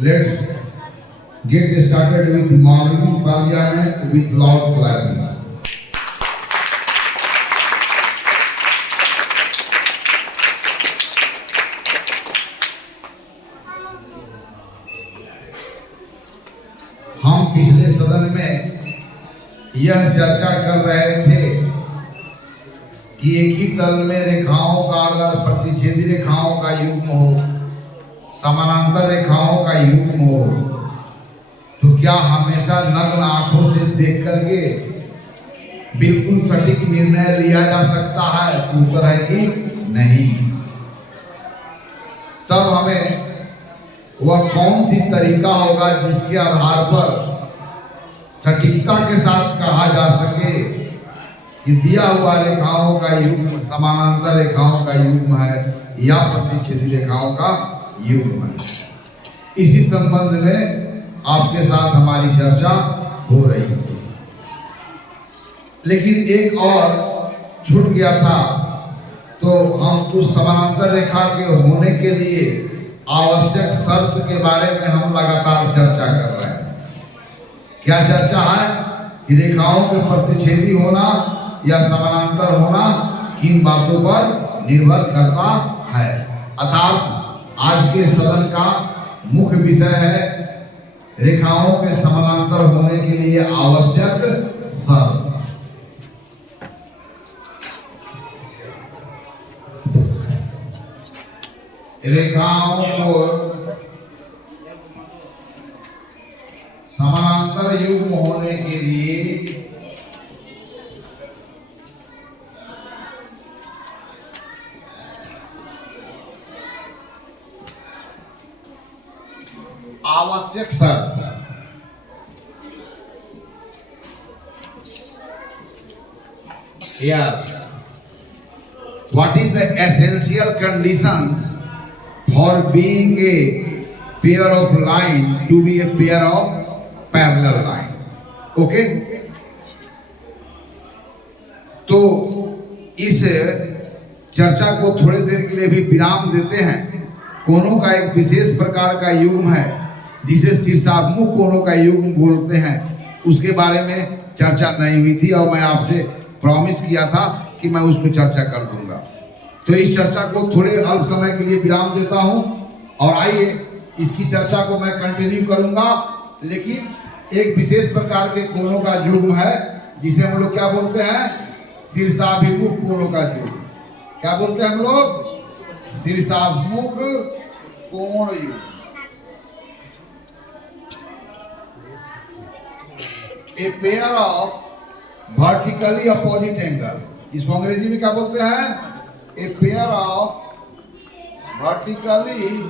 Let's get started with morning parliament with loud clapping. हम पिछले सदन में यह चर्चा कर रहे थे कि एक ही तल में रेखाओं का अगर प्रतिच्छेदी रेखाओं का युग्म हो, समानांतर रेखाओं का युग्म हो, तो क्या हमेशा नग्न आंखों से देख करके बिल्कुल सटीक निर्णय लिया जा सकता है? उत्तर है कि नहीं। तब हमें वह कौन सी तरीका होगा जिसके आधार पर सटीकता के साथ कहा जा सके कि दिया हुआ रेखाओं का युग्म समानांतर रेखाओं का युग्म है या प्रतिच्छेदी रेखाओं का युग्म है। इसी संबंध में आपके साथ हमारी चर्चा हो रही थी, लेकिन एक और छूट गया था। तो हम उस समानांतर रेखा के होने के लिए आवश्यक शर्त के बारे में हम लगातार चर्चा कर रहे हैं। क्या चर्चा है कि रेखाओं के प्रतिच्छेदी होना या समानांतर होना किन बातों पर निर्भर करता है। अर्थात आज के सदन का मुख्य विषय है रेखाओं के समानांतर होने के लिए आवश्यक शर्त। रेखाओं को समानांतर युग्म होने के लिए आवश्यक शर्त। Yes. What is the essential conditions for being a pair of line to be a pair of parallel line? Okay? तो इस चर्चा को थोड़ी देर के लिए भी विराम देते हैं। कोणों का एक विशेष प्रकार का युग्म है जिसे शीर्षाभिमुख कोणों का युग्म बोलते हैं, उसके बारे में चर्चा नहीं हुई थी और मैं आपसे प्रॉमिस किया था कि मैं उसको चर्चा कर दूंगा। तो इस चर्चा को थोड़े अल्प समय के लिए विराम देता हूं और आइए इसकी चर्चा को मैं कंटिन्यू करूंगा। लेकिन एक विशेष प्रकार के कोणों का युग्म है जिसे हम लोग क्या बोलते हैं? शीर्षाभिमुख कोणों का युग्म। क्या बोलते हैं हम लोग? शीर्षाभिमुख कोण युग्म। A pair of vertically opposite angle, इसको अंग्रेजी में क्या बोलते हैं? A pair of vertically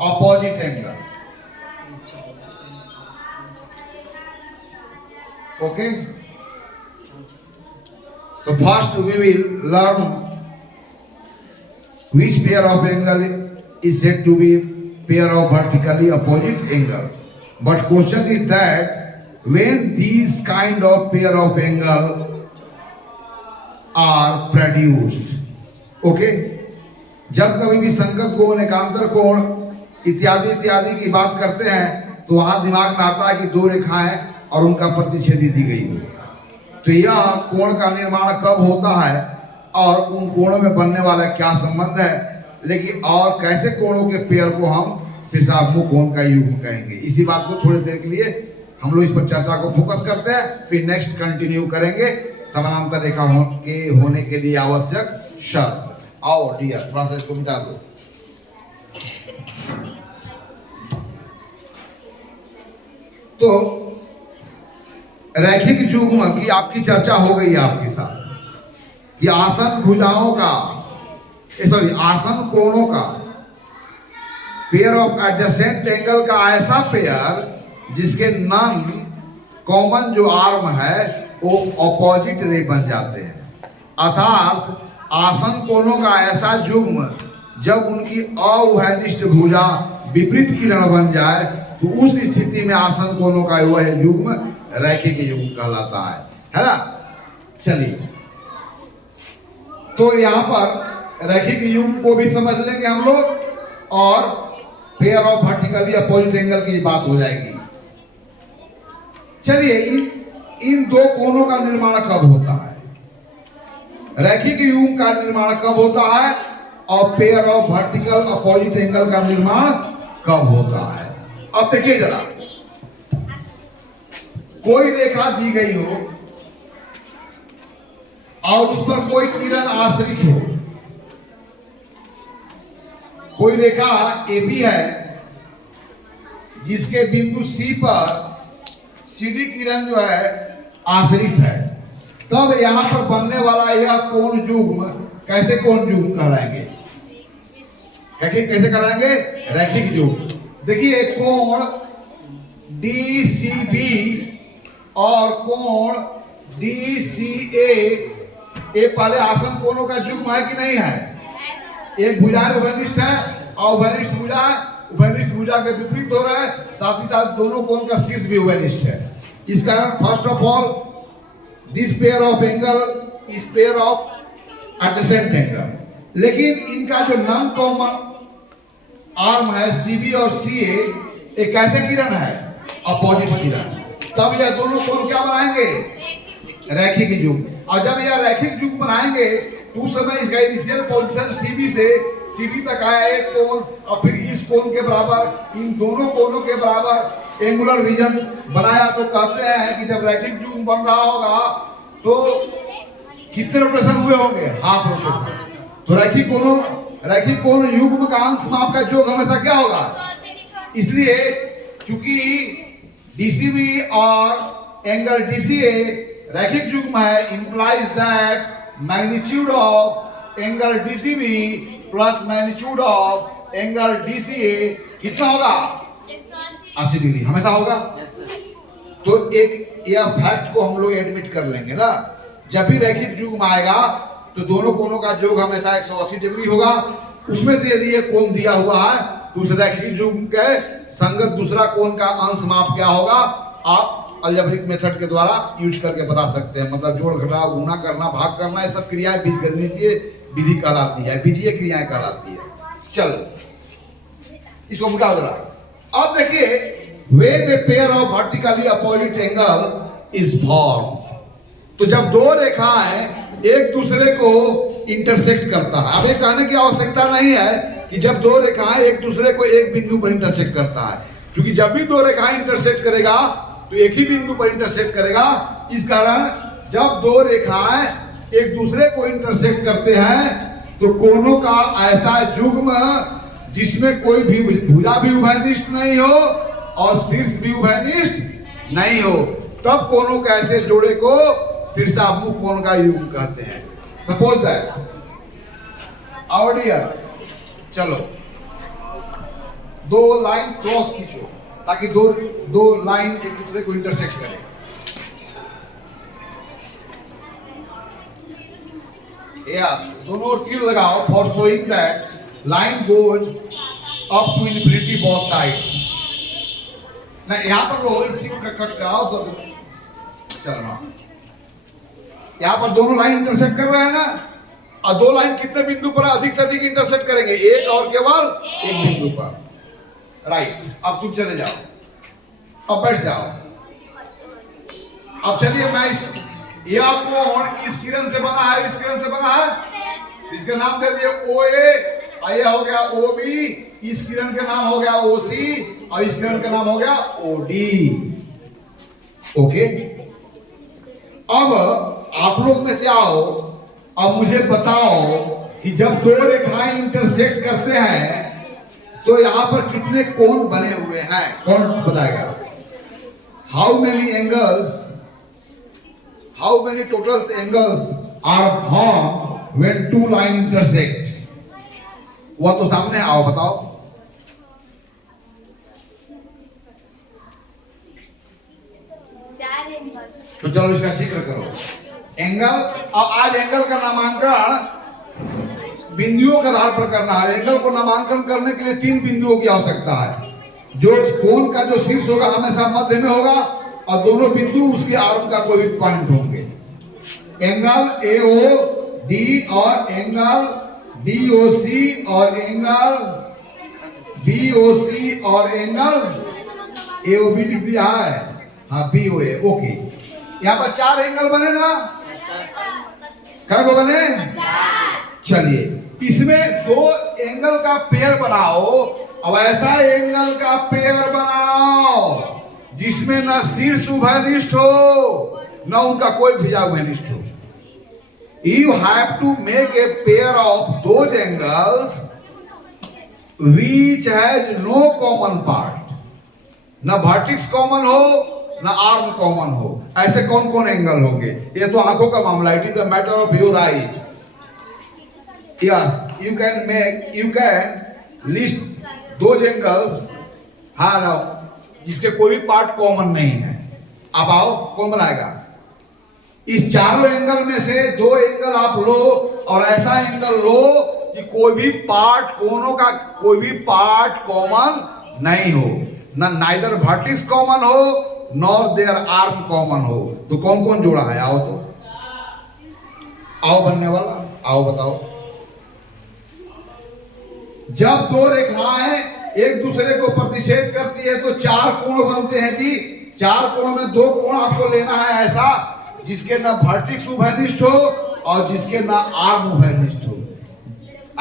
opposite angle. Okay, तो first we will learn which pair of angle is said to be pair of vertically opposite angle. But question is that when these kind of pair of angle are produced, okay, जब कभी भी संगत कोण, एकांतर कोण इत्यादि इत्यादि की बात करते हैं तो वहां दिमाग में आता है कि दो रेखाएं और उनका प्रतिच्छेदी दी गई हो। तो यह कोण का निर्माण कब होता है और उन कोणों में बनने वाला क्या संबंध है, लेकिन और कैसे कोणों के पेयर को हम शीर्षाभिमुख कोण का युग्म कहेंगे, इसी बात को थोड़ी देर के लिए हम लोग इस पर चर्चा को फोकस करते हैं। फिर नेक्स्ट कंटिन्यू करेंगे समानांतर रेखा के होने के लिए आवश्यक शर्त। आओ डियर, थोड़ा सा इसको मिटा दो। तो रैखिक युग्म की आपकी चर्चा हो गई है आपके साथ कि आसन भुजाओं का, सॉरी आसन कोणों का पेयर ऑफ एडजेसेंट एंगल का ऐसा पेयर जिसके नॉन कॉमन जो आर्म है वो ऑपोजिट रे बन जाते हैं। अर्थात आसन कोणों का ऐसा युग्म जब उनकी अउभयनिष्ठ भुजा विपरीत किरण बन जाए तो उस स्थिति में आसन कोणों का वह युग्म रैखिक युग्म कहलाता है ना। चलिए, तो यहाँ पर रैखिक युग्म को भी समझ लेंगे हम लोग और pair of vertically opposite angle की बात हो जाएगी। चलिए इन दो कोणों का निर्माण कब होता है? रैखिक युग्म का निर्माण कब होता है और pair of vertical opposite angle का निर्माण कब होता है? अब देखिए जरा, कोई रेखा दी गई हो और उस पर कोई किरण आश्रित हो। कोई रेखा AB है जिसके बिंदु C पर CD किरण जो है आश्रित है, तब यहां पर बनने वाला यह कोण युग्म कैसे कोण युग्म कहलाएंगे? कैसे कहलाएंगे? रैखिक युग्म। देखिए कोण DCB और कोण DCA ये पहले आसन कोणों का युग्म है कि नहीं है? एक भुजाएं उभयनिष्ठ है और उभयनिष्ठ भुजा के विपरीत हो रहा है, साथ ही साथ दोनों कोण का शीर्ष भी उभयनिष्ठ है। इस कारण first of all this pair of angle is pair of adjacent angle. लेकिन इनका जो नॉन कॉमन आर्म है CB और CA, ये कैसे किरण है? अपोजिट किरण। तब यह दोनों कोण क्या बनाएंगे? रैखिक युग्म। और जब यह रैखिक युग्म बनाएंगे तो उस समय इसका इनिशियल पोजीशन CB से CD तक आया एक कोण, और फिर इस कोण के बराबर, इन दोनों कोणों के बराबर एंगुलर विजन बनाया। तो कहते हैं कि जब रैखिक युग्म बन रहा होगा तो कितने रोटेशन हुए होंगे? Half rotation. तो रैखिक कोण युग्म का अंश माप का योग हमेशा क्या होगा? इसलिए चूंकि DCB और एंगल DCA रैखिक युग्म है, implies that magnitude of angle DCB plus magnitude of angle DCA कितना होगा? 80 डिग्री हमेशा होगा। तो एक यह फैक्ट को हम लोग एडमिट कर लेंगे ना, जब भी रैखिक युग्म आएगा तो दोनों कोणों का योग हमेशा 180 डिग्री होगा। उसमें से यदि ये कोण दिया हुआ है तो उस रैखिक युग्म के संगत दूसरा कोण का अंश माप क्या होगा? आप अलजेब्रिक मेथड के द्वारा यूज करके बता सकते हैं। मतलब जोड़ घटाव, गुणा करना, भाग करना, ये सब क्रियाएं बीजगणितीय विधि कहलाती है, बीजीय क्रियाएं कहलाती है। चलो इसको मिटाओ जरा। अब देखिए when a pair of vertically opposite angle is formed, तो जब दो रेखाएं एक दूसरे को इंटरसेक्ट करता है। अब ये कहने की आवश्यकता नहीं है कि जब दो रेखाएं एक दूसरे को एक बिंदु पर इंटरसेक्ट करता है, क्योंकि जब भी दो रेखाएं इंटरसेक्ट करेगा तो एक ही बिंदु पर इंटरसेक्ट करेगा। इस कारण जब दो रेखाएं एक दूसरे को इंटरसेक्ट करते हैं तो कोणों का ऐसा युग्म जिसमें कोई भी भुजा भी उभयनिष्ठ नहीं हो और शीर्ष भी उभयनिष्ठ नहीं हो, तब कोणों के ऐसे जोड़े को शीर्षाभिमुख कोण का युग्म कहते हैं। सपोज दैट आवर डियर, चलो दो लाइन क्रॉस खींचो ताकि दो लाइन एक दूसरे को इंटरसेक्ट करें। यस, दोनों ओर तीर लगाओ for showing that line goes up to infinity both sides. ना यहां पर लो, इसी को कट कराओ तो चलो यहां पर दोनों लाइन इंटरसेक्ट कर रहे हैं ना, और दो लाइन कितने बिंदु पर अधिक से अधिक इंटरसेक्ट करेंगे? एक और केवल एक बिंदु पर। राइट, अब तुम चले जाओ, अब बैठ जाओ। अब चलिए मैं यह कोण इस किरण से बना है, इस किरण से बना है, इसका नाम दे दिए OA, यह हो गया OB, इस किरण का नाम हो गया OC और इस किरण का नाम हो गया OD। ओके, अब आप लोग में से आओ, अब मुझे बताओ कि जब दो रेखाएं इंटरसेक्ट करते हैं तो यहां पर कितने कोण बने हुए हैं? कौन बताएगा? How many total angles are formed when two line intersect? वह तो सामने आओ, बताओ। तो चलो इसका जिक्र करो। एंगल, अब आज एंगल का नामांकन बिंदुओं के आधार पर करना है। एंगल को नामांकन करने के लिए 3 बिंदुओं की आवश्यकता है। जो कोण का जो शीर्ष होगा हमेशा मध्य में होगा और दोनों बिंदु उसके आर्म का कोई भी पॉइंट होंगे। एंगल AOD और एंगल DOC और एंगल BOC और एंगल AOB लिख दिया है। हाँ BOA, ओके। यहाँ पर 4 एंगल बने ना, क्या को बने? चलिए इसमें 2 एंगल का पेयर बनाओ। अब ऐसा एंगल का पेयर बनाओ जिसमें ना शीर्ष उभयनिष्ठ हो ना उनका कोई भुजा उभयनिष्ठ हो। You have to make a pair of those angles which has no common part, ना वर्टेक्स कॉमन हो ना आर्म कॉमन हो। ऐसे कौन कौन एंगल होंगे? ये तो आंखों का मामला, it is a matter of your eyes. Yes, you can list those angles, हाँ ना, जिसके कोई भी पार्ट कॉमन नहीं है। अब आओ, कौन बनाएगा? इस चारों एंगल में से 2 एंगल आप लो और ऐसा एंगल लो कि कोई भी पार्ट, कोनों का कोई भी पार्ट कॉमन नहीं हो, ना नाइदर वर्टेक्स कॉमन हो नॉर देयर आर्म कॉमन हो। तो कौन कौन जोड़ा है? आओ तो, आओ बनने वाला, आओ बताओ। जब 2 रेखाएं एक दूसरे को प्रतिच्छेद करती है तो 4 कोण बनते हैं जी। 4 कोण में 2 कोण आपको लेना है ऐसा जिसके ना वर्टेक्स उभयनिष्ठ हो और जिसके ना आर्म उभयनिष्ठ हो।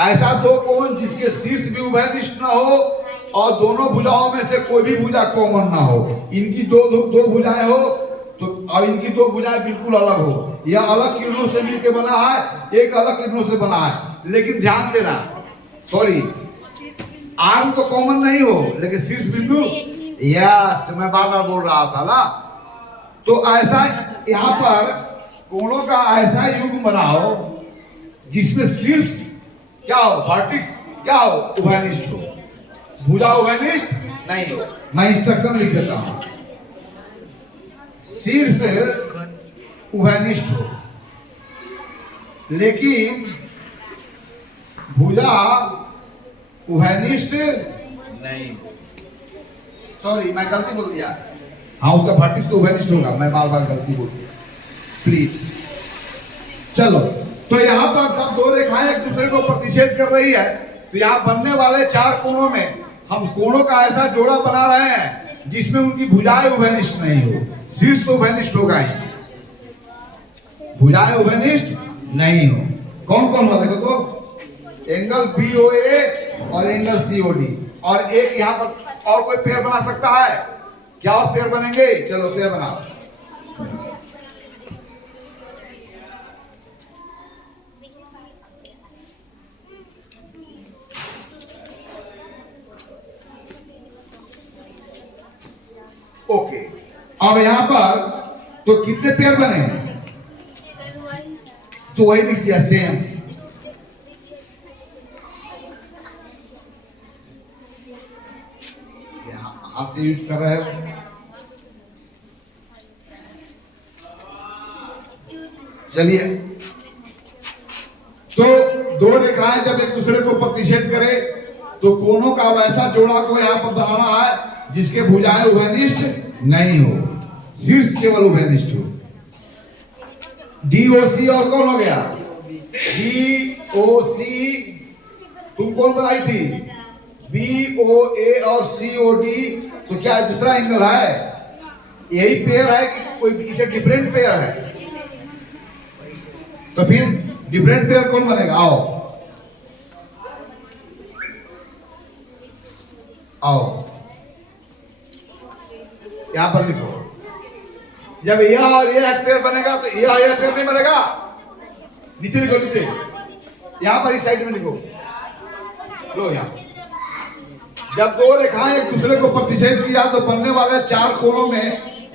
ऐसा 2 कोण जिसके शीर्ष भी उभयनिष्ठ ना हो और दोनों भुजाओं में से कोई भी भुजा कॉमन ना हो। इनकी दो भुजाएं हो तो, और इनकी 2 भुजाएं बिल्कुल अलग हो। यह अलग किरणों से मिलकर बना है, एक अलग किरणों से बना है। लेकिन ध्यान देना, सॉरी, आर्म तो कॉमन नहीं हो लेकिन शीर्ष बिंदु, यस, तो मैं बार बार बोल रहा था ना। तो ऐसा यहाँ पर कोणों का ऐसा युग्म बनाओ जिसमें शीर्ष क्या हो, वर्टेक्स क्या हो, उभयनिष्ठ हो, भुजा उभयनिष्ठ नहीं हो। मैं इंस्ट्रक्शन लिख देता हूं, शीर्ष उभयनिष्ठ हो लेकिन भुजा उभयनिष्ठ नहीं। सॉरी, मैं गलती बोल दिया। हाँ, उसका वर्टेक्स तो उभयनिष्ठ होगा, मैं बार बार गलती बोल दिया, प्लीज। चलो, तो यहाँ पर जब 2 रेखाएं एक दूसरे को प्रतिच्छेद कर रही है तो यहाँ बनने वाले 4 कोणों में हम कोणों का ऐसा जोड़ा बना रहे हैं जिसमें उनकी भुजाएं उभयनिष्ठ नहीं हो। शीर्ष तो उभयनिष्ठ होगा ही, भुजाएं उभयनिष्ठ नहीं हो। कौन कौन हुआ देखो तो, एंगल BOA और एंगल COD। और एक यहाँ पर और कोई पेयर बना सकता है क्या? और पेयर बनेंगे? चलो पेयर बनाओ। ओके, अब यहां पर तो कितने पेयर बने? तो वही लिख दिया, सेम। हाथ से यूज कर रहे हो। चलिए, तो 2 रेखाएं जब एक दूसरे को प्रतिच्छेद करे तो कोनों का वैसा जोड़ा को यहाँ पर बनाना है जिसके भुजाएं उभयनिष्ठ नहीं हो, शीर्ष केवल उभयनिष्ठ हो। DOC और कौन हो गया? DOC तुम कौन बनाई थी? BOA और COD। तो क्या दूसरा एंगल है? यही पेयर है कि कोई किसी डिफरेंट पेयर है? तो फिर डिफरेंट पेयर कौन बनेगा? आओ आओ, यहां पर लिखो। जब यह और यह पेयर बनेगा तो यह पेयर नहीं बनेगा। नीचे लिखो, नीचे यहां पर इस साइड में लिखो, लो यहां। जब 2 रेखाएं एक दूसरे को प्रतिच्छेद किया तो बनने वाले 4 कोणों में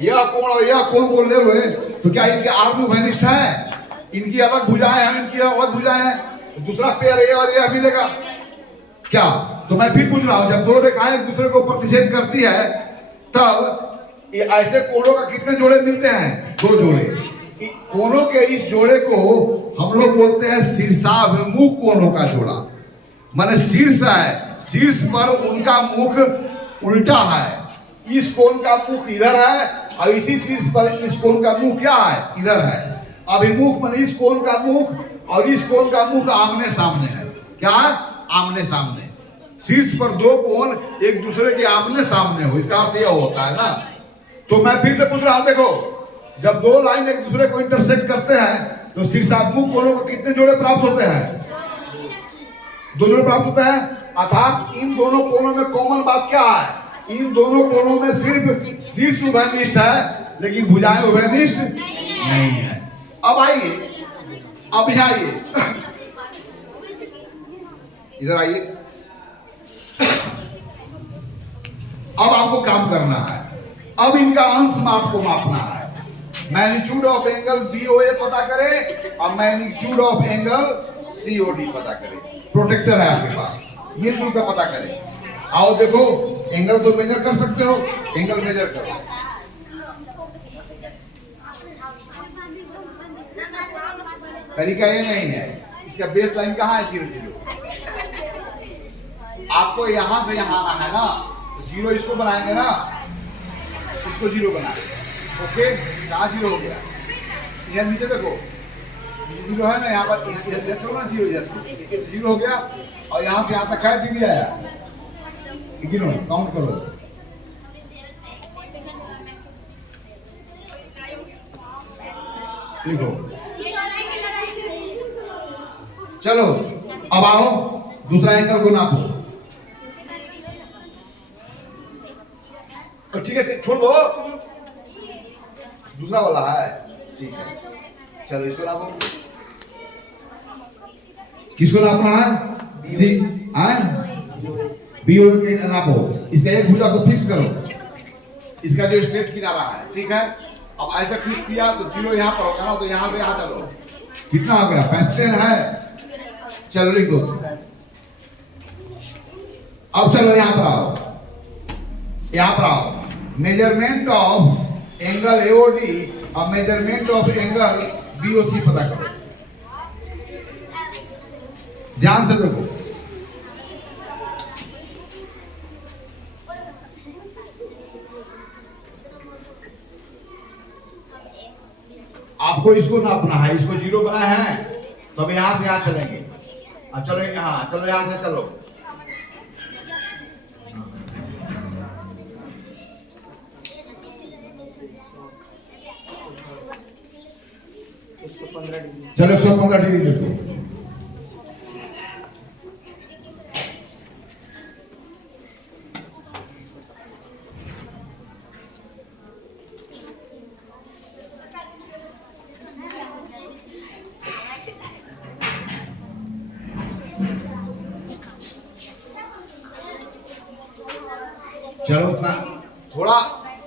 यह कोण और यह कोण बोले हुए तो क्या इनके आर्म उभयनिष्ठ है? इनकी अलग भुजाएं हैं, इनकी अलग भुजाएं हैं। दूसरा पेयर ये और ये मिलेगा क्या? तो मैं फिर पूछ रहा हूं, जब 2 रेखाएं एक दूसरे को प्रतिच्छेद करती है तब ये ऐसे कोणों का कितने जोड़े मिलते हैं? 2 जोड़े। कोणों के इस जोड़े को हम लोग बोलते हैं शीर्षाभिमुख कोणों का जोड़ा। माने शीर्ष है, शीर्ष पर उनका मुख उल्टा है। इस कोण का मुख इधर है और इसी शीर्ष पर इस कोण का मुख क्या है? इधर है। अभिमुख माने इस कोण का मुख और इस कोण का मुख आमने सामने है। क्या है? आमने सामने। शीर्ष पर दो कोण एक दूसरे के आमने सामने हो, इसका अर्थ यह होता है ना। तो मैं फिर से पूछ रहा हूं, देखो जब दो लाइन एक दूसरे को इंटरसेक्ट करते हैं तो शीर्षाभिमुख कोणों को कितने जोड़े प्राप्त होते हैं? दो जोड़े प्राप्त होते हैं। अर्थात इन दोनों कोणों में कॉमन बात क्या है? इन दोनों कोणों में सिर्फ शीर्ष उभयनिष्ठ है, लेकिन भुजाएं उभयनिष्ठ नहीं है। अब आइए, अब यहाँ आइए, इधर आइए। अब आपको काम करना है, अब इनका अंश माप को मापना है। मैग्नीट्यूड ऑफ एंगल BOA पता करें और मैग्नीट्यूड ऑफ एंगल COD पता करें। प्रोटेक्टर है आपके पास, मिलजुल का पता करें। आओ देखो, एंगल तो मेजर कर सकते हो, एंगल मेजर करो। तरीका ये नहीं है, इसका बेस लाइन कहाँ है? 0 0। आपको यहां से यहां आना है ना, तो 0 इसको बनाएंगे ना, इसको 0 बनाएंगे। ओके, कहाँ 0 हो गया? यहाँ नीचे देखो 0 है ना, यहाँ पर इधर छोड़ो ना 0, इधर 0 हो गया। और यहाँ से यहाँ तक क्या डिग्री आया? गिनो, काउंट करो। लिखो। चलो अब आओ दूसरा एंगल को नापो। ठीक है, छोड़ दो, दूसरा वाला है। ठीक है, चलो इसको नापो। किसको नापना है? सी BO के नापो। इसका एक भुजा को फिक्स करो, इसका जो स्ट्रेट किनारा है, ठीक है। अब ऐसा फिक्स किया तो 0 यहाँ पर होगा ना, तो यहाँ से यहाँ चलो। कितना हो गया? 65 है। चलो लिख दो। अब चलो यहाँ पर आओ, यहाँ पर आओ। मेजरमेंट ऑफ एंगल AOD और मेजरमेंट ऑफ एंगल BOC पता करो। ध्यान से देखो, आपको इसको नापना है। इसको 0 बनाया है, तो अब यहां से यहां चलेंगे। अब चलो, हाँ चलो, यहां से चलो। चलो 115 डिग्री देखो। चलो उतना, थोड़ा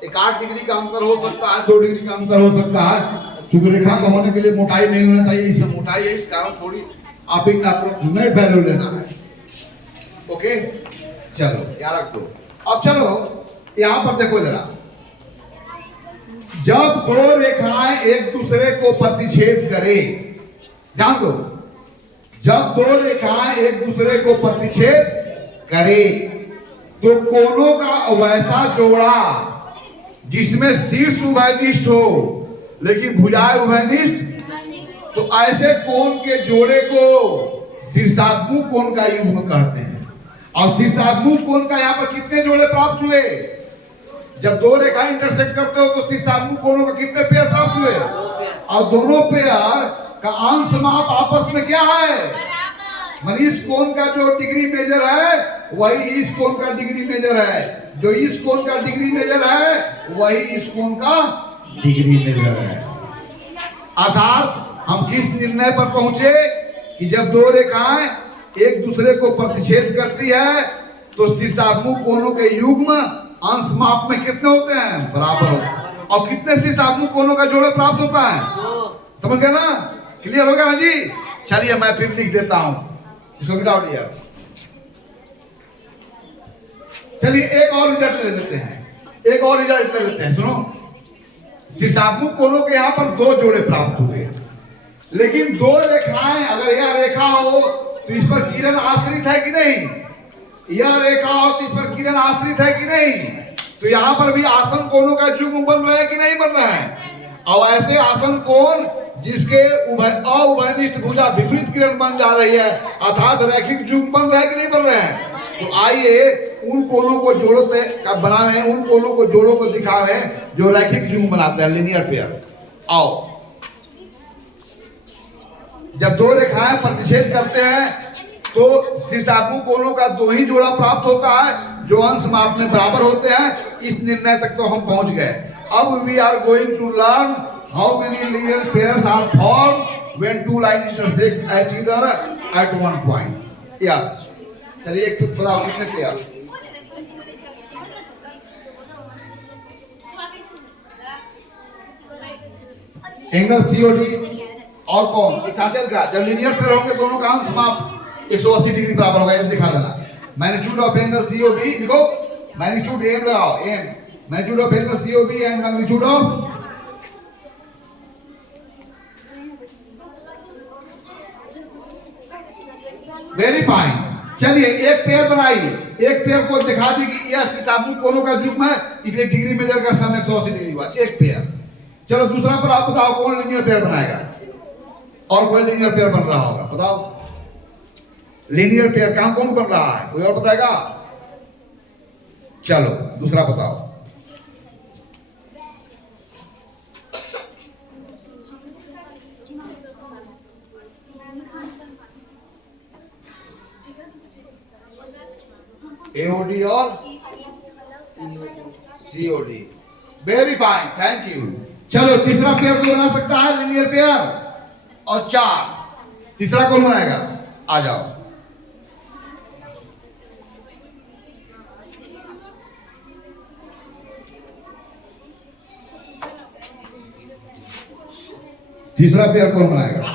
1-8 डिग्री का अंतर हो सकता है, 2 डिग्री का अंतर हो सकता है। क्योंकि रेखा को होने के लिए मोटाई नहीं होना चाहिए, इसमें मोटाई है, इस कारण थोड़ी आप एक अप्रोक्सीमेट वैल्यू लेना है। ओके, चलो याद रख दो। अब चलो यहां पर देखो जरा, जब दो रेखाएं एक दूसरे को प्रतिच्छेद करे, ध्यान दो, जब दो रेखाएं एक दूसरे को प्रतिच्छेद करे तो कोणों का वैसा जोड़ा जिसमें शीर्ष उभयनिष्ठ हो लेकिन भुजाएं उभयनिष्ठ, तो ऐसे कोण के जोड़े को शीर्षाभिमुख कोण का युग्म कहते हैं। और शीर्षाभिमुख कोण का यहाँ पर कितने जोड़े प्राप्त हुए? जब दो रेखाएं इंटरसेक्ट करते हो तो शीर्षाभिमुख कोणों के कितने पेयर प्राप्त हुए? और दोनों पेयर का अंश माप आपस में क्या है? इस कोण का जो डिग्री मेजर है वही इस कोण का डिग्री मेजर है, जो इस कोण का डिग्री मेजर है वही इस कोण का डिग्री मेजर है। अर्थात हम किस निर्णय पर पहुंचे कि जब दो रेखाएं एक दूसरे को प्रतिच्छेद करती है तो शीर्षाभिमुख कोणों के युग्म अंश माप में कितने होते हैं? बराबर होते हैं। और कितने शीर्षाभिमुख कोणों का जोड़ा प्राप्त होता है? समझ गए ना? क्लियर हो गया ना जी? चलिए मैं फिर लिख देता हूं, इसको मिटाओ दिया। चलिए एक और रिजल्ट ले लेते हैं, एक और रिजल्ट ले लेते हैं। सुनो, शीर्षाभिमुख कोणों के यहाँ पर दो जोड़े प्राप्त हुए, लेकिन दो रेखाएं, अगर यह रेखा हो तो इस पर किरण आश्रित है कि नहीं? यह रेखा हो तो इस पर किरण आश्रित है कि नहीं? तो यहाँ पर भी आसन कोणों का युग्म बन रहा है कि नहीं बन रहा है? और ऐसे आसन कोण जिसके अउभयनिष्ठ भुजा विपरीत किरण बन जा रही है, अर्थात रैखिक युग्म बन रहा है कि नहीं बन रहा है? तो आइए उन कोनों को जोड़ो बनावे, उन कोनों को जोड़ों को दिखावे जो रैखिक युग्म बनाते हैं, लीनियर पेयर। आओ, जब दो रेखाएं प्रतिच्छेद करते हैं तो शीर्षाभिमुख कोनों का दो ही जोड़ा प्राप्त होता है जो अंश माप में बराबर होते हैं। इस निर्णय तक तो हम पहुंच गए। अब we are going to learn how many linear pairs are form when two line intersect at either at one point. Yes, चलिए एक बताओ कितने पेयर? एंगल सीओडी और कौन एक साथ का? जब लीनियर पेयर होंगे दोनों का अंश माप 180 डिग्री बराबर होगा। ये दिखा देना। मैग्नीट्यूड ऑफ एंगल सीओबी लिखो, मैग्नीट्यूड एम लगाओ, M magnitude of angle COB and magnitude of very fine. चलिए एक पेयर बनाइए, एक पेयर को दिखा दी कि यह शीर्षाभिमुख कोनों का युग्म है, इसलिए डिग्री मेजर का सम 180 डिग्री हुआ। एक पेयर। चलो दूसरा पर आप बताओ कौन लीनियर पेयर बनाएगा? और कोई लीनियर पेयर बन रहा होगा, बताओ। लीनियर पेयर कहां कौन बन रहा है? कोई और बताएगा? चलो दूसरा बताओ। एओडी और COD. Very fine, thank you. चलो तीसरा पेयर कोई बना सकता है लीनियर पेयर? और 4 तीसरा कौन बनाएगा? आ जाओ। तीसरा पेयर कौन बनाएगा?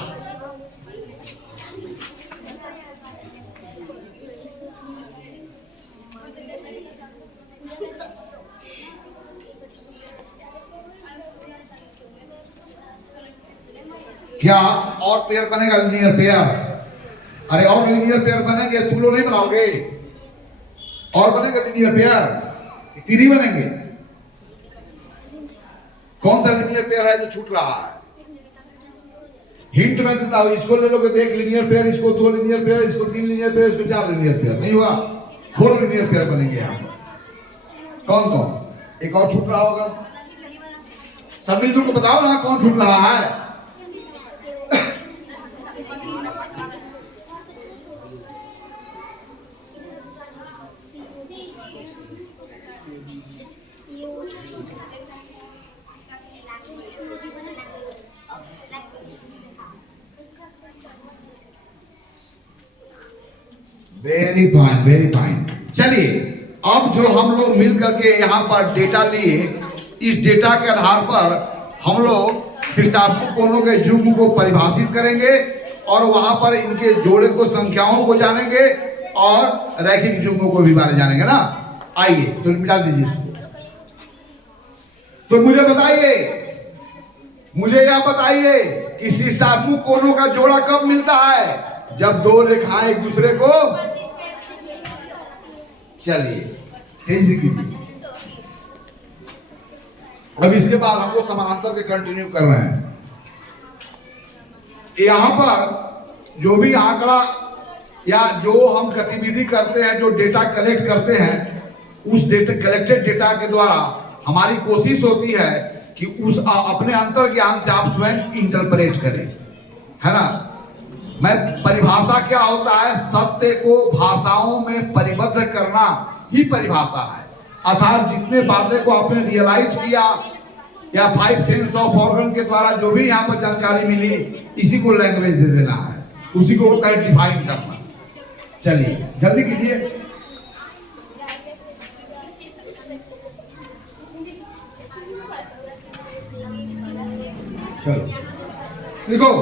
क्या और पेयर बनेगा लीनियर पेयर? अरे और लीनियर पेयर बनेंगे, तुम लोग नहीं बनाओगे? और बनेगा लीनियर पेयर? 3 ही बनेंगे। कौन सा लीनियर पेयर है जो छूट रहा है? हिंट में देता हूं, इसको ले लोगे तो 1 लीनियर पेयर, इसको 2 लीनियर पेयर, इसको 3 लीनियर पेयर, इसको 4 लीनियर पेयर। नहीं हुआ? 4 लीनियर पेयर बनेंगे यहाँ पर। कौन कौन? एक और छूट रहा होगा। सब मिलजुल को बताओ ना कौन छूट रहा है? Very fine, very fine. चलिए अब जो हम लोग मिल करके यहाँ पर डेटा लिए, इस डेटा के आधार पर हम लोग शीर्षाभिमुख कोनों के युग्म को परिभाषित करेंगे और वहां पर इनके जोड़े को, संख्याओं को जानेंगे और रैखिक युग्मों को भी बारे जानेंगे ना। आइए तो मिटा दीजिए इसको। तो मुझे बताइए, मुझे यह बताइए कि शीर्षाभिमुख कोनों का जोड़ा कब मिलता है? जब दो रेखाएं एक दूसरे को, चलिए तेजी कीजिए। अब इसके बाद हम लोग समानांतर के कंटिन्यू कर रहे हैं। यहां पर जो भी आंकड़ा या जो हम गतिविधि करते हैं, जो डेटा कलेक्ट करते हैं, उस डेटा, कलेक्टेड डेटा के द्वारा हमारी कोशिश होती है कि उस अपने अंतर ज्ञान से आप स्वयं इंटरप्रेट करें, है ना। मैं परिभाषा क्या होता है? सत्य को भाषाओं में परिबद्ध करना ही परिभाषा है। अर्थात जितने बातें को आपने रियलाइज किया या 5 सेंस ऑफ ऑर्गन के द्वारा जो भी यहाँ पर जानकारी मिली, इसी को लैंग्वेज दे देना है, उसी को होता है डिफाइन करना। चलिए जल्दी कीजिए। चलो लिखो,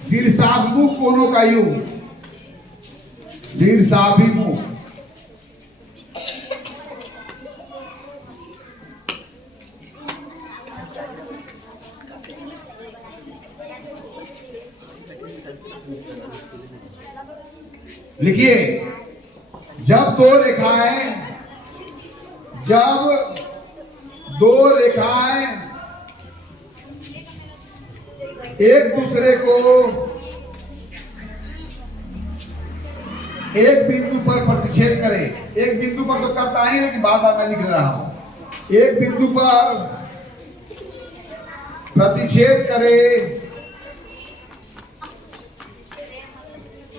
शीर्षाभिमुख कोनों का युग्म, शीर्षाभिमुख लिखिए, जब दो रेखाएं एक दूसरे को एक बिंदु पर प्रतिच्छेद करे। एक बिंदु पर तो करता ही नहीं कि बार बार मैं लिख रहा हूं। एक बिंदु पर प्रतिच्छेद करे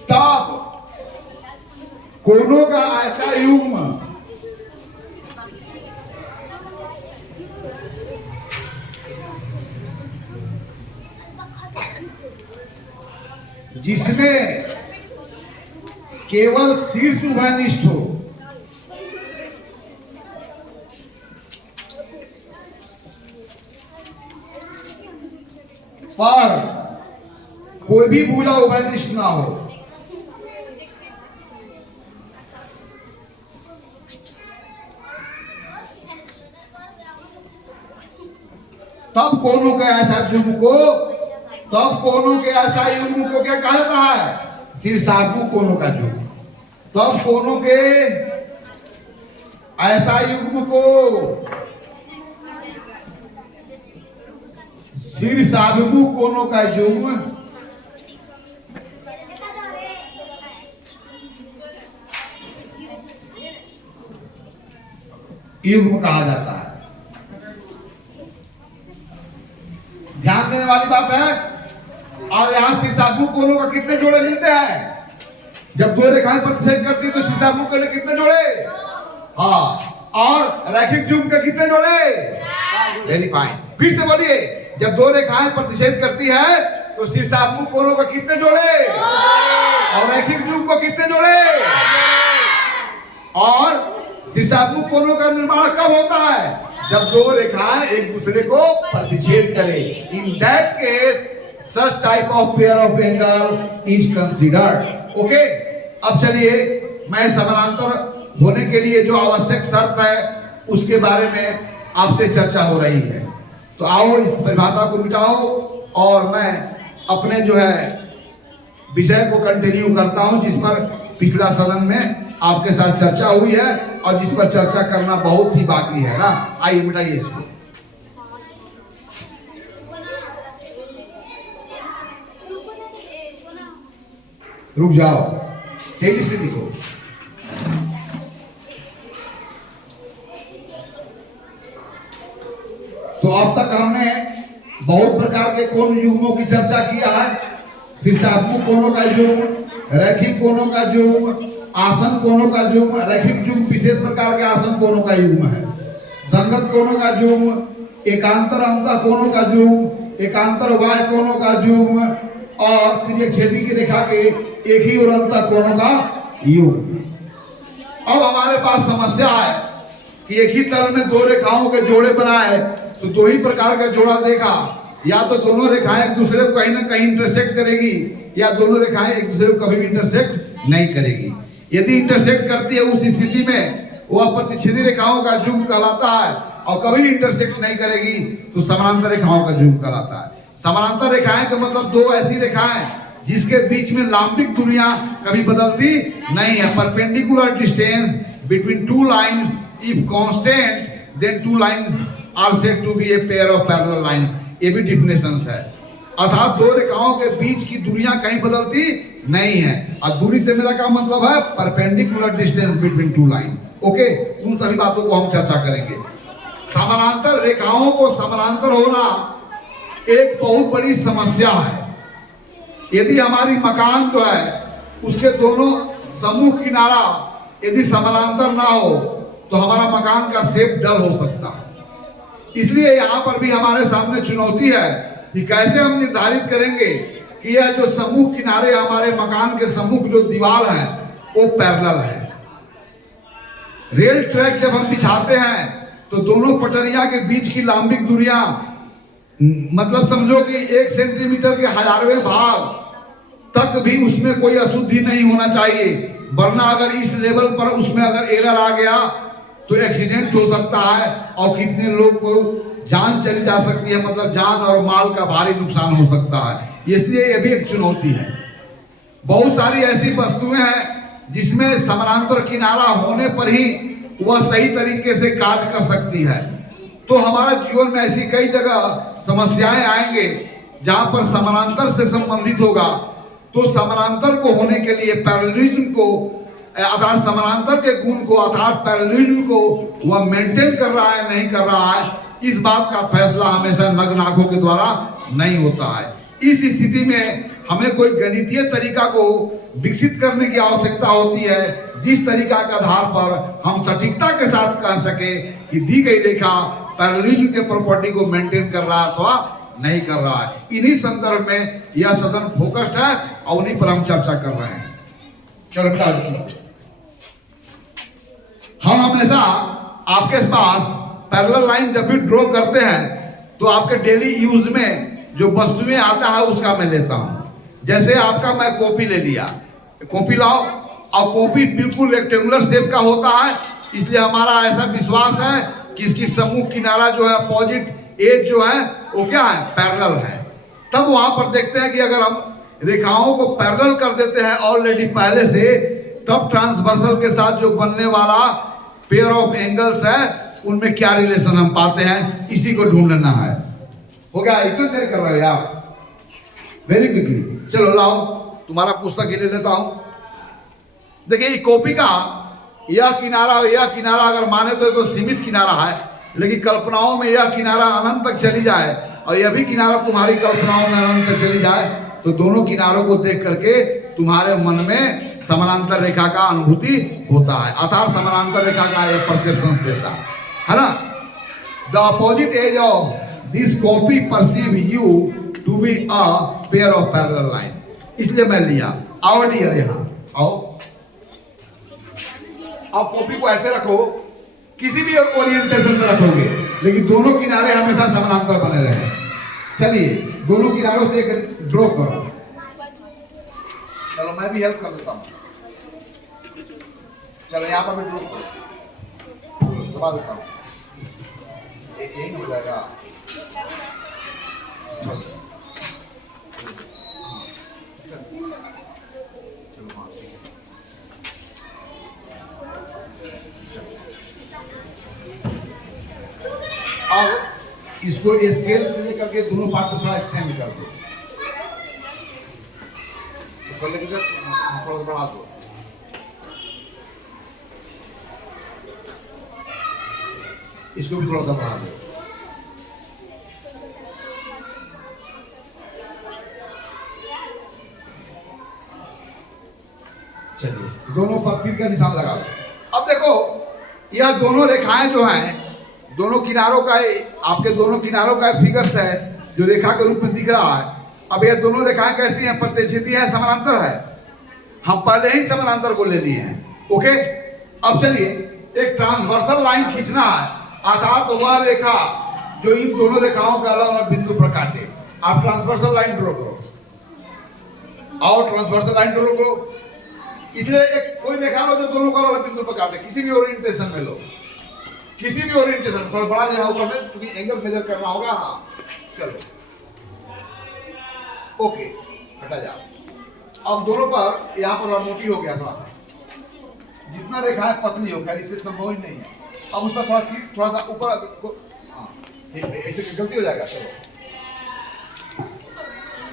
तब कोनों का ऐसा युग्म जिसमें केवल शीर्ष उभयनिष्ठ हो, पर कोई भी भुजा उभयनिष्ठ ना हो, तब कोनों के ऐसा युग्म को क्या कहा जाता है? शीर्षाभु कोनों का युग्म। तब कोनों के ऐसा युग्म को शीर्षाभु कोनों का युग्म कहा जाता है। ध्यान देने वाली बात है। और यहां शीर्षाभु कोनों का कितने जोड़े मिलते हैं? जब दो रेखाएं प्रतिच्छेद करती तो शीर्षाभु के लिए कितने जोड़े? हाँ। और रैखिक युग्म के कितने जोड़े? Very fine. फिर से बोलिए, जब दो रेखाएं प्रतिच्छेद करती है तो शीर्षाभु कोनों का कितने जोड़े? और रैखिक युग्म को कितने जोड़े? और शीर्षाभु कोनों का निर्माण कब होता है? जब दो रेखाएं एक दूसरे को प्रतिच्छेद करें। In that case such type of pair of angle is considered. Okay, अब चलिए मैं समानांतर होने के लिए जो आवश्यक शर्त है उसके बारे में आपसे चर्चा हो रही है। तो आओ इस परिभाषा को मिटाओ और मैं अपने जो है विषय को कंटिन्यू करता हूं, जिस पर पिछला सदन में आपके साथ चर्चा हुई है और जिस पर चर्चा करना बहुत ही बाकी है ना। आइए मिटाइए इसको। रुक जाओ, तेजी से लिखो। तो अब तक हमने बहुत प्रकार के कोण युग्मों की चर्चा किया है। शीर्षाभु कोनों का युग्म, रैखिक कोनों का युग्म, आसन कोनों का युग्म। रैखिक युग्म विशेष प्रकार के आसन कोनों का युग्म है। संगत कोनों का युग्म, एकांतर अंतः कोनों का युग्म, एकांतर बाह्य कोनों का युग्म और तिर्यक-छेदी की रेखा के एक ही और अंतः कोणों का युग्म। अब हमारे पास समस्या है कि एक ही तल में दो रेखाओं के जोड़े बनाए तो दो ही प्रकार का जोड़ा देखा। या तो दोनों रेखाएं एक दूसरे को कहीं ना कहीं इंटरसेक्ट करेगी या दोनों रेखाएं एक दूसरे को कभी भी इंटरसेक्ट नहीं करेगी। यदि इंटरसेक्ट करती है उस स्थिति में वह प्रतिच्छेदी रेखाओं का युग्म कहलाता है और कभी भी इंटरसेक्ट नहीं करेगी तो समानांतर रेखाओं का युग्म कहलाता है। समानांतर रेखाएं का मतलब दो ऐसी रेखाएं जिसके बीच में लंबिक दूरियां कभी बदलती नहीं है। Perpendicular distance between two lines if constant then two lines are said to be a pair of parallel lines. ये भी डिफिनेशंस है। अर्थात दो रेखाओं के बीच की दूरियां कहीं बदलती नहीं है। और दूरी से मेरा क्या मतलब है? Perpendicular distance between to line. Okay, उन सभी बातों को हम चर्चा करेंगे। समानांतर रेखाओं को समानांतर होना एक बहुत बड़ी समस्या है। यदि हमारी मकान जो है उसके दोनों सम्मुख किनारा यदि समानांतर ना हो तो हमारा मकान का शेप डल हो सकता है। इसलिए यहाँ पर भी हमारे सामने चुनौती है कि कैसे हम निर्धारित करेंगे कि यह जो सम्मुख किनारे हमारे मकान के सम्मुख जो दीवार है वो पैरेलल है। रेल ट्रैक जब हम बिछाते हैं तो दोनों पटरिया के बीच की लंबिक दूरियां मतलब समझो कि 1 सेंटीमीटर के 1000वें भाग तक भी उसमें कोई अशुद्धि नहीं होना चाहिए, वरना अगर इस लेवल पर उसमें अगर एरर आ गया तो एक्सीडेंट हो सकता है और कितने लोग को जान चली जा सकती है, मतलब जान और माल का भारी नुकसान हो सकता है। इसलिए यह भी एक चुनौती है। बहुत सारी ऐसी वस्तुएं हैं जिसमें समानांतर किनारा होने पर ही वह सही तरीके से कार्य कर सकती है। तो हमारे जीवन में ऐसी कई जगह समस्याएं आएंगे जहां पर समानांतर से संबंधित होगा। तो समानांतर को होने के लिए, पैरेललिज्म को अर्थात समानांतर के गुण को अर्थात पैरेललिज्म को वह मेंटेन कर रहा है नहीं कर रहा है, इस बात का फैसला हमेशा नग्न आंखों के द्वारा नहीं होता है। इस स्थिति में हमें कोई गणितीय तरीका को विकसित करने की आवश्यकता होती है, जिस तरीका के आधार पर हम सटीकता के साथ कह सके कि दी गई रेखा पैरेललिज्म के प्रॉपर्टी को मेंटेन कर रहा है अथवा नहीं कर रहा है। इन्हीं संदर्भ में यह सदन फोकस्ड है और उन्हीं पर हम चर्चा कर रहे हैं। चलो, हम हमेशा आपके पास पैरेलल लाइन जब भी ड्रॉ करते हैं तो आपके डेली यूज में जो वस्तुएं आता है उसका मैं लेता हूं। जैसे आपका मैं कॉपी ले लिया, कॉपी लाओ, और कॉपी बिल्कुल रेक्टेंगुलर शेप का होता है, इसलिए हमारा ऐसा विश्वास है कि इसकी सम्मुख किनारा जो है अपोजिट एज जो है वो क्या है, पैरेलल है। तब वहां पर देखते हैं कि अगर हम रेखाओं को पैरेलल कर देते हैं ऑलरेडी पहले से, तब ट्रांसवर्सल के साथ जो बनने वाला पेयर ऑफ एंगल्स है उनमें क्या रिलेशन हम पाते हैं, इसी को ढूंढना है। हो गया? इतना देर कर रहे हो आप, वेरी क्विकली। चलो लाओ, तुम्हारा पुस्तक ही ले लेता हूं। देखिए कॉपी का यह किनारा और यह किनारा अगर माने तो सीमित किनारा है, लेकिन कल्पनाओं में यह किनारा अनंत तक चली जाए और यह भी किनारा तुम्हारी कल्पनाओं में अनंत तक चली जाए, तो दोनों किनारों को देख करके तुम्हारे मन में समानांतर रेखा का अनुभूति होता है, अर्थात समानांतर रेखा का यह परसेप्शन देता है ना। The opposite edge of this copy perceive you to be a pair of parallel line, इसलिए मैं लिया। आओ डियर, यहाँ आओ। आप कॉपी को ऐसे रखो, किसी भी ओरिएंटेशन में रखोगे, लेकिन दोनों किनारे हमेशा समानांतर बने रहे। चलिए दोनों किनारों से एक ड्रॉ करो। चलो मैं भी हेल्प कर देता हूं। चलो यहाँ पर भी ड्रॉ करो, दबा देता हूं, यही हो जाएगा। अब इसको स्केल से लेकर के दोनों पार्ट को थोड़ा एक्सटेंड कर दो, थोड़ा बढ़ा दो। इसको भी थोड़ा सा बढ़ा दो। चलिए दोनों पर तीर का निशान लगा दो। अब देखो यह दोनों रेखाएं जो हैं, दोनों किनारों का, आपके दोनों किनारों का फिगर्स है जो रेखा के रूप में दिख रहा है। अब ये दोनों रेखाएं कैसी हैं, प्रतिच्छेदी है, समानांतर है। हम पहले ही समानांतर को ले लिए हैं। ओके, अब चलिए एक ट्रांसवर्सल लाइन खींचना है, अर्थात तो वह रेखा जो इन दोनों रेखाओं का अलग अलग बिंदु पर काटे। आप ट्रांसवर्सल लाइन ड्रॉ करो, आओ ट्रांसवर्सल लाइन ड्रॉ करो। इसलिए एक कोई रेखा लो जो दोनों को अलग बिंदु पर काटे, किसी भी ओरिएंटेशन में लो, किसी भी ओरिएंटेशन। थोड़ा बड़ा देना ऊपर में, क्योंकि एंगल मेजर करना होगा। हाँ चलो, ओके, हटा जाओ। अब दोनों पर यहाँ पर मोटी हो गया थोड़ा, जितना रेखा है पतली हो, खैर इससे संभव ही नहीं है। अब उस पर थोड़ा सा ऊपर, हाँ ऐसे गलती हो जाएगा। चलो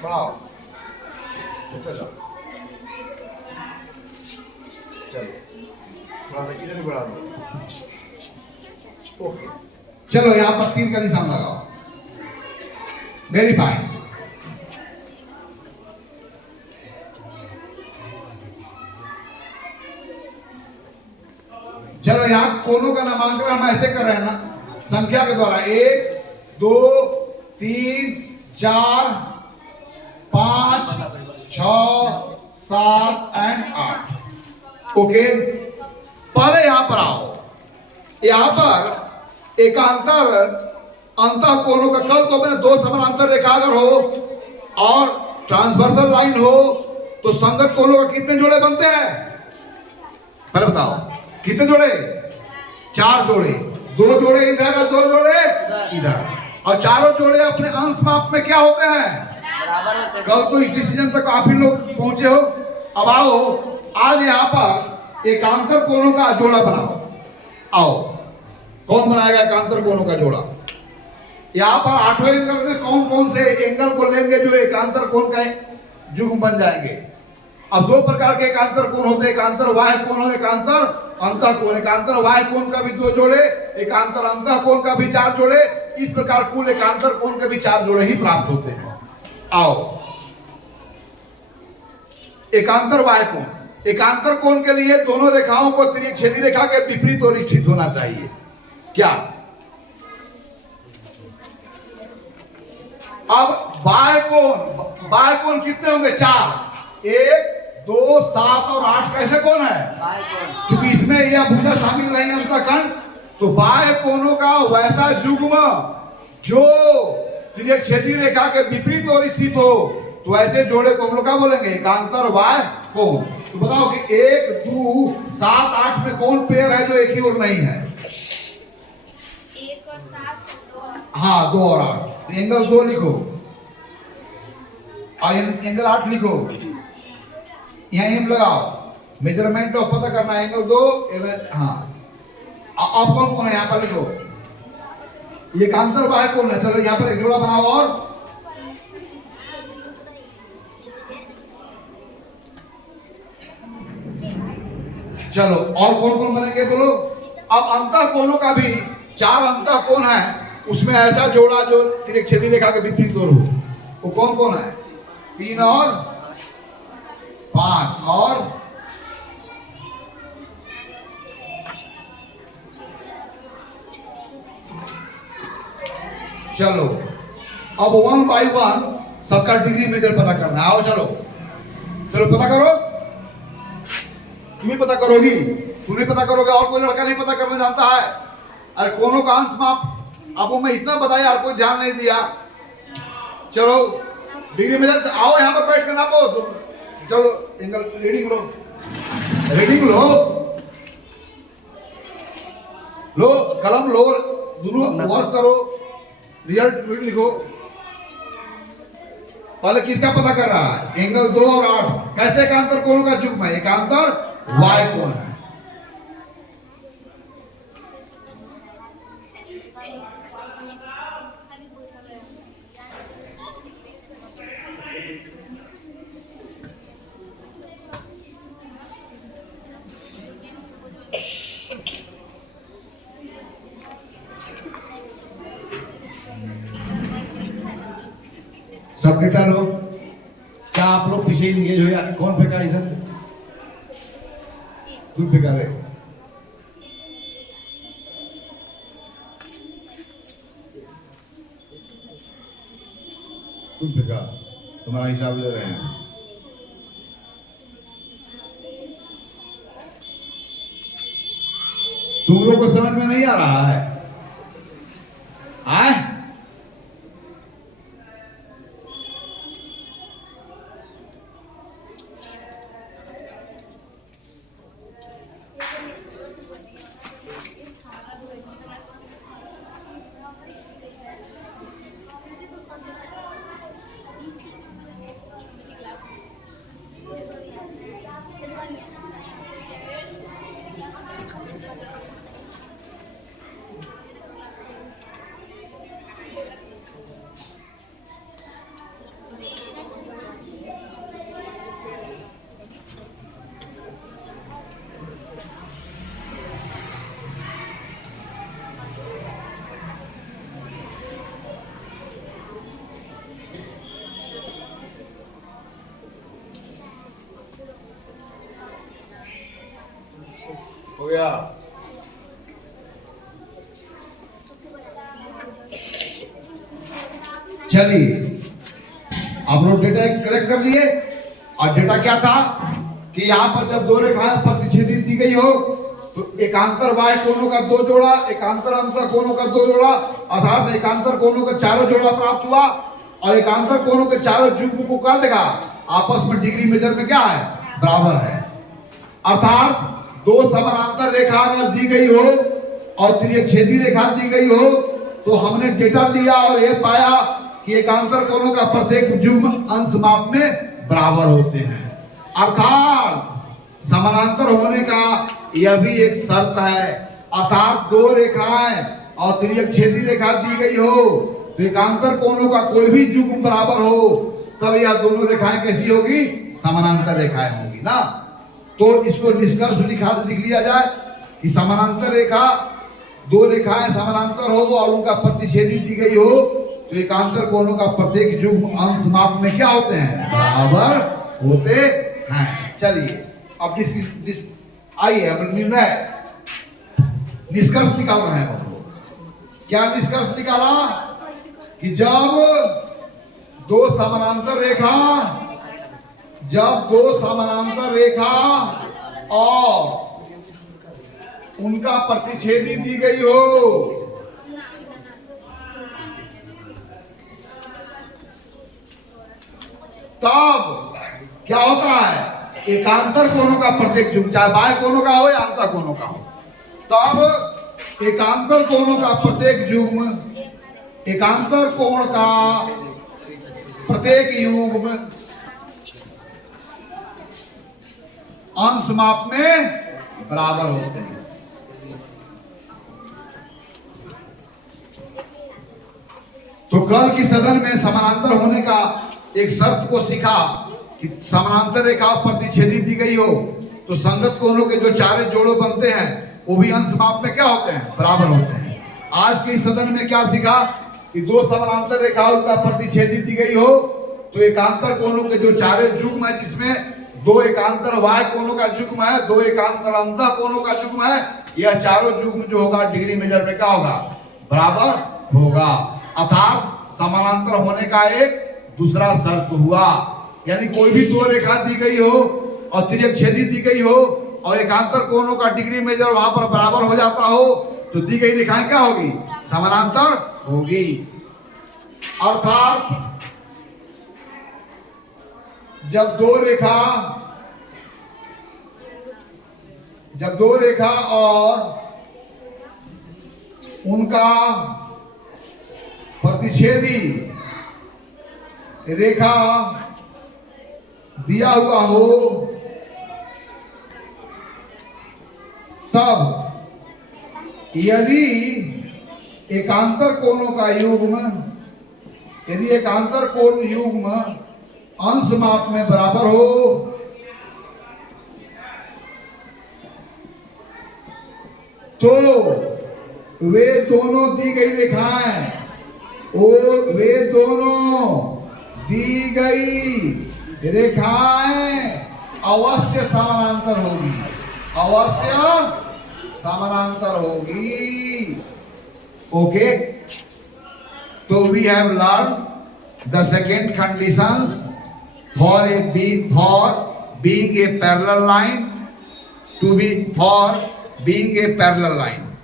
बढ़ाओ, चलो थोड़ा सा इधर भी बढ़ा दो। ओके, चलो यहाँ पर तीर का निशान लगाओ, वेरी फाइन। चलो यहाँ कोनों का नामांकन हम ऐसे कर रहे हैं ना, संख्या के द्वारा 1 2 3 4 5 6 7 एंड 8। ओके, पहले यहां पर आओ। यहां पर एकांतर अंतः कोनों का, कल तो मैंने दो समानांतर रेखा अगर हो और ट्रांसवर्सल लाइन हो तो संगत कोनों का कितने जोड़े बनते हैं, पहले बताओ कितने जोड़े? 4 जोड़े, 2 जोड़े इधर और 2 जोड़े इधर, और चारों जोड़े अपने अंश माप में क्या होते हैं, बराबर होते हैं। कल तो इस डिसीजन तक आप ही लोग पहुंचे हो। अब आओ, आज यहाँ पर एकांतर कोनों का जोड़ा बनाओ। आओ, कौन बनाएगा एकांतर कोनों का जोड़ा? यहाँ पर 8वें एंगल में कौन कौन से एंगल को लेंगे जो एकांतर कोण का युग्म बन जाएंगे? अब दो प्रकार के एकांतर कोण होते हैं, एकांतर बाह्य कोण और एकांतर अंतः कोण। एकांतर बाह्य कोण का भी 2 जोड़े, एकांतर अंतः कोण का भी 4 जोड़े, इस प्रकार कुल एकांतर कोण के भी 4 जोड़े ही प्राप्त होते हैं। आओ एकांतर बाह्य कोण। एकांतर कोण के लिए दोनों रेखाओं को तिर्यक छेदी रेखा के विपरीत और स्थित होना चाहिए। क्या? अब बाह्य कोण कितने होंगे? 4, 1, 2, 7 और 8 कैसे कोण है? क्योंकि इसमें यह भुजा शामिल नहीं है अंतःखंड, तो बाह्य कोणों का वैसा युग्म जो तिर्यक छेदी रेखा के विपरीत और स्थित हो, तो ऐसे जोड़े को हम लोग क्या बोलेंगे? एकांतर बाह्य कोण। तो बताओ कि 1, 2, 7, 8 में कौन पेयर है जो एक ही ओर नहीं है? 1 और 7 2। हाँ 2 और 8। एंगल 2 लिखो और एंगल 8 लिखो, यहाँ एम लगाओ। मेजरमेंट ऑफ पता करना, एंगल 2 हाँ। अब कौन कौन है यहाँ पर लिखो? ये एकांतर बाह्य कोण है। चलो यहाँ पर एक जोड़ा बनाओ और चलो और कौन कौन बनेंगे बोलो? अब अंतः कोणों का भी 4 अंतः कोण है, उसमें ऐसा जोड़ा जो तिर्यक छेदी रेखा के विपरीत ओर हो, वो कौन कौन है? 3 और 5 और चलो अब 1 by 1 सबका डिग्री मेजर पता करना है। आओ चलो पता करो। तुम ही पता करोगी, तुम नहीं पता करोगे और कोई लड़का नहीं पता करना जानता है। अरे कोनों का अंश माप आपको मैं इतना बताया, और कोई ध्यान नहीं दिया। चलो डिग्री मेजर, आओ यहाँ पर बैठ कर नापो। चलो एंगल रीडिंग लो, कलम लो, दोनों वर्क करो, रिजल्ट लिखो। पहले किसका पता कर रहा है? एंगल 2 और 8 कैसे एकांतर कोणों का युग्म है? एकांतर बाह्य कोण है। सब डेटा लो। क्या आप लोग पीछे इंगेज हो? यार कौन फेंका इधर? तुम फेंका रहे। तुम फेंका, तुम्हारा हिसाब ले रहे हैं। तुम लोग को समझ में नहीं आ रहा है? आए? हो गया? चलिए आप लोग डेटा कलेक्ट कर लिए। और डेटा क्या था कि यहाँ पर जब 2 रेखाएं प्रतिच्छेदित दी गई हो, तो एकांतर बाह्य कोणों का 2 जोड़ा, एकांतर अंतः कोणों का 2 जोड़ा, अर्थात एकांतर कोणों का 4 जोड़ा प्राप्त हुआ। और एकांतर कोणों के 4 युग्म को क्या देगा? आपस में डिग्री मेजर में क्या है? बराबर है। अर्थात 2 समानांतर रेखा अगर दी गई हो और तिर्यक छेदी रेखा दी गई हो, तो हमने डेटा लिया और यह पाया कि एकांतर कोणों का प्रत्येक युग्म अंश माप में बराबर होते हैं। अर्थात समानांतर होने का यह भी एक शर्त है। अर्थात 2 रेखाएं और तिर्यक छेदी रेखा दी गई हो, तो एकांतर कोणों का कोई भी युग्म बराबर हो, तब यह दोनों रेखाएं कैसी होगी? समानांतर रेखाएं होगी ना। तो इसको निष्कर्ष लिख लिया जाए कि समानांतर रेखा, दो रेखाएं समानांतर हो और उनका प्रतिच्छेदी दी गई हो तो एकांतर कोणों का प्रत्येक युग्म अंश माप में क्या होते हैं? बराबर होते हैं। चलिए अब आइए अब निर्णय निष्कर्ष निकाल रहे हैं हम लोग। क्या निष्कर्ष निकाला? कि जब दो समानांतर रेखा और उनका प्रतिच्छेदी दी गई हो तब क्या होता है? एकांतर कोणों का प्रत्येक युग्म, चाहे बाह्य कोणों का हो या अंतः कोणों का हो, तब एकांतर कोणों का प्रत्येक युग्म, एकांतर कोण का प्रत्येक युग्म अंश माप में बराबर होते हैं। तो कल की सदन में समानांतर होने का एक शर्त को सीखा कि समानांतर रेखा प्रतिच्छेदी दी गई हो तो संगत कोणों के जो चारे जोड़ों बनते हैं वो भी अंश माप में क्या होते हैं? बराबर होते हैं। आज के सदन में क्या सीखा कि दो समानांतर रेखाओं का प्रतिच्छेदी दी गई हो तो एकांतर कोणों के जो चारे युग्म है, जिसमें दो एकांतर बाह्य कोणों का युग्म है, दो एकांतर अंतः कोणों का युग्म है, यह चारों युग्म जो होगा डिग्री मेजर में क्या होगा? बराबर होगा। अर्थात समानांतर होने का एक दूसरा शर्त हुआ, यानी कोई भी दो रेखा दी गई हो और त्रिज्यछेदी दी गई हो और एकांतर कोणों का डिग्री मेजर वहां पर बराबर हो जाता हो तो दी गई रेखाएं क्या होगी? समानांतर होगी। अर्थात जब दो रेखा और उनका प्रतिच्छेदी रेखा दिया हुआ हो तब यदि एकांतर कोणों का युग्म, यदि एकांतर कोण युग्म अंश माप में बराबर हो तो वे दोनों दी गई रेखाएं, वे दोनों दी गई रेखाएं अवश्य समानांतर होगी, अवश्य समानांतर होगी। ओके, तो we have learn the second conditions for being a parallel line, for being a parallel line,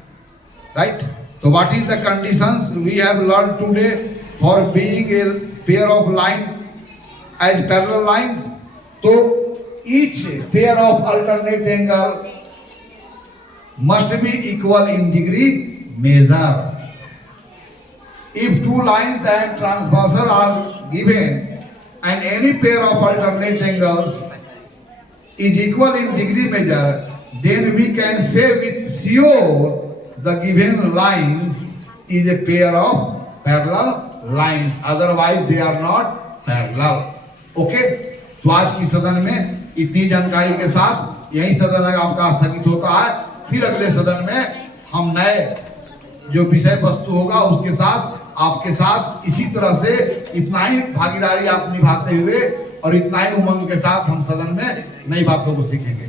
right? So what is the conditions we have learned today for being a pair of line as parallel lines? So each pair of alternate angle must be equal in degree measure. If two lines and transversal are given and any pair of alternate angles is equal in degree measure, then we can say with sure the given lines is a pair of parallel lines, otherwise they are not parallel. Okay, तो आज की सदन में इतनी जानकारी के साथ यही सदन आपका स्थगित होता है। फिर अगले सदन में हम नए जो विषय वस्तु होगा उसके साथ आपके साथ इसी तरह से इतना ही भागीदारी आप निभाते हुए और इतना ही उमंग के साथ हम सदन में नई बातों को सीखेंगे।